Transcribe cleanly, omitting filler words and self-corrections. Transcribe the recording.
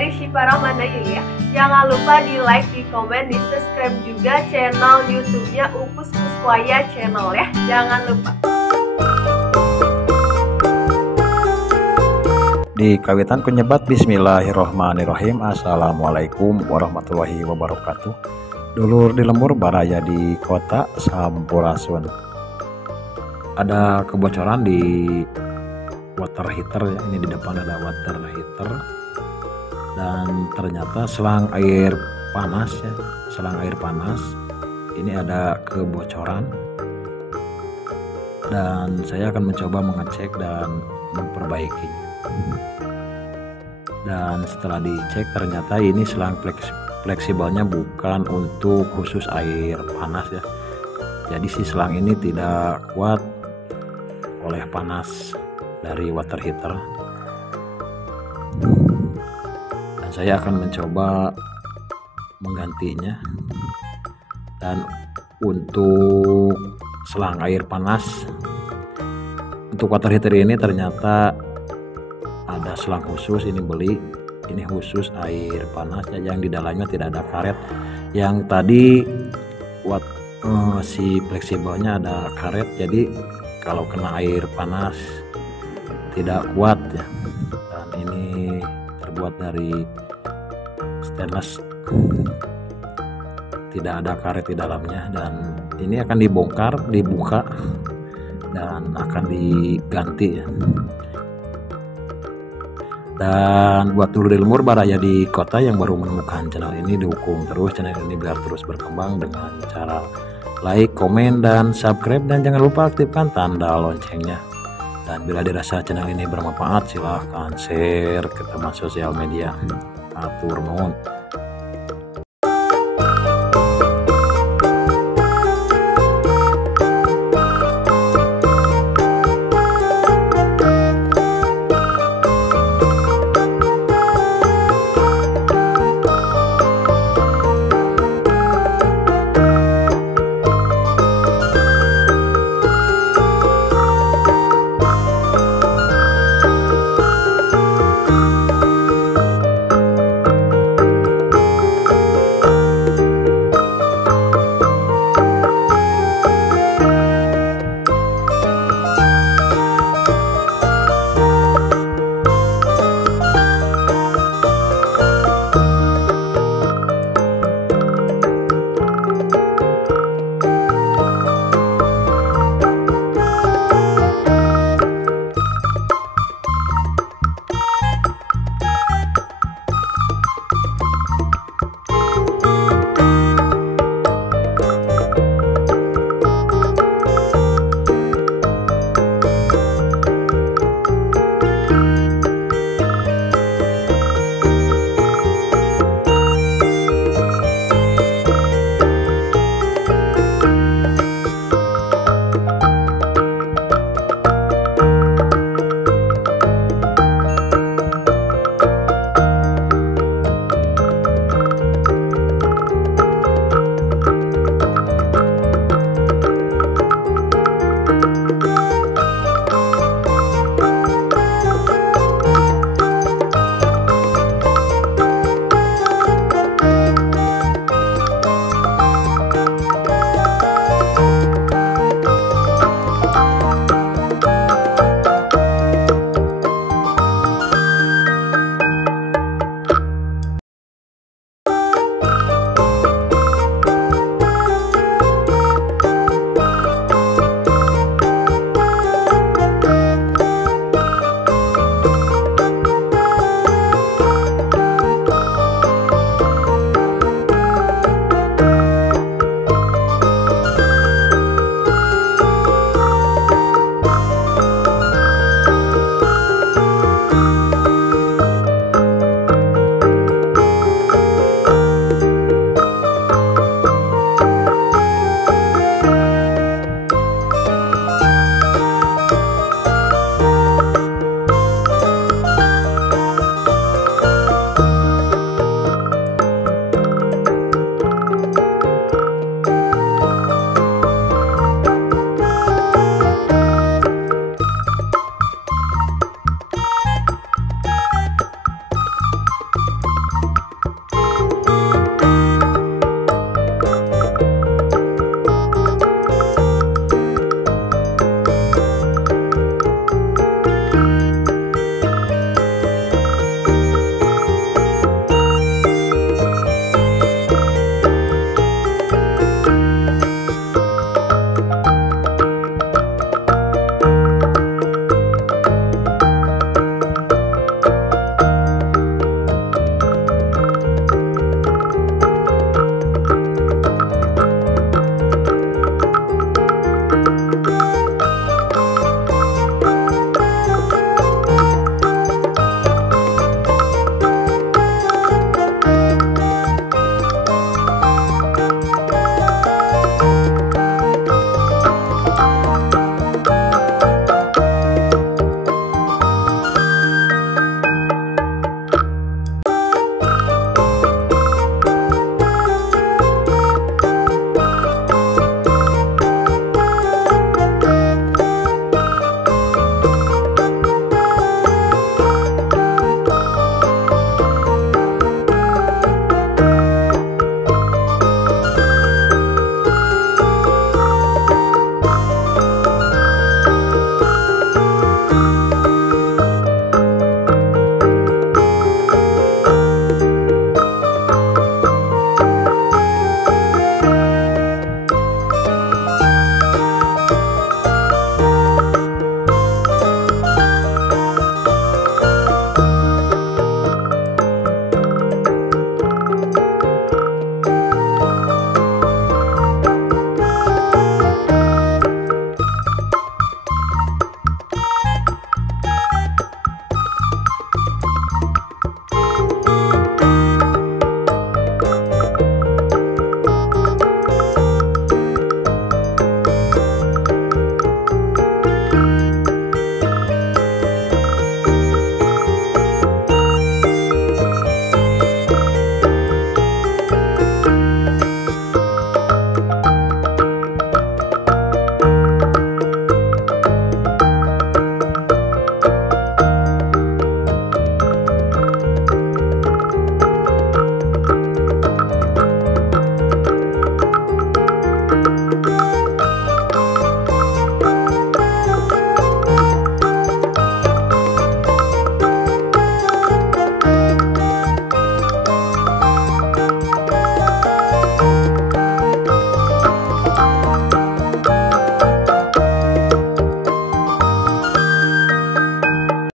dari Syifa Rahmanayul ya. Jangan lupa di like, di komen, di subscribe juga channel YouTube-nya Ukus Kuswaya Channel ya. Jangan lupa. Di kawitan kunyebat bismillahirrohmanirrohim. Assalamualaikum warahmatullahi wabarakatuh. Dulur di lembur baraya di kota Sampurasun. Ada kebocoran di water heater ya. Ini di depan ada water heater. Dan ternyata selang air panas ya. Selang air panas ini ada kebocoran. Dan saya akan mencoba mengecek dan memperbaikinya. Dan setelah dicek ternyata ini selang fleksibelnya bukan untuk khusus air panas ya. Jadi si selang ini tidak kuat oleh panas dari water heater. Dan saya akan mencoba menggantinya. Dan untuk selang air panas untuk water heater ini ternyata ada selang khusus, ini beli, ini khusus air panas ya, yang di dalamnya tidak ada karet. Yang tadi si fleksibelnya ada karet, jadi kalau kena air panas tidak kuat ya. Dan ini terbuat dari stainless, tidak ada karet di dalamnya. Dan ini akan dibuka dan akan diganti ya. Dan buat dulur di lembur baraya di kota yang baru menemukan channel ini, dukung terus channel ini biar terus berkembang dengan cara like, komen, dan subscribe. Dan jangan lupa aktifkan tanda loncengnya. Dan bila dirasa channel ini bermanfaat, silahkan share ke teman sosial media. Atur nuhun.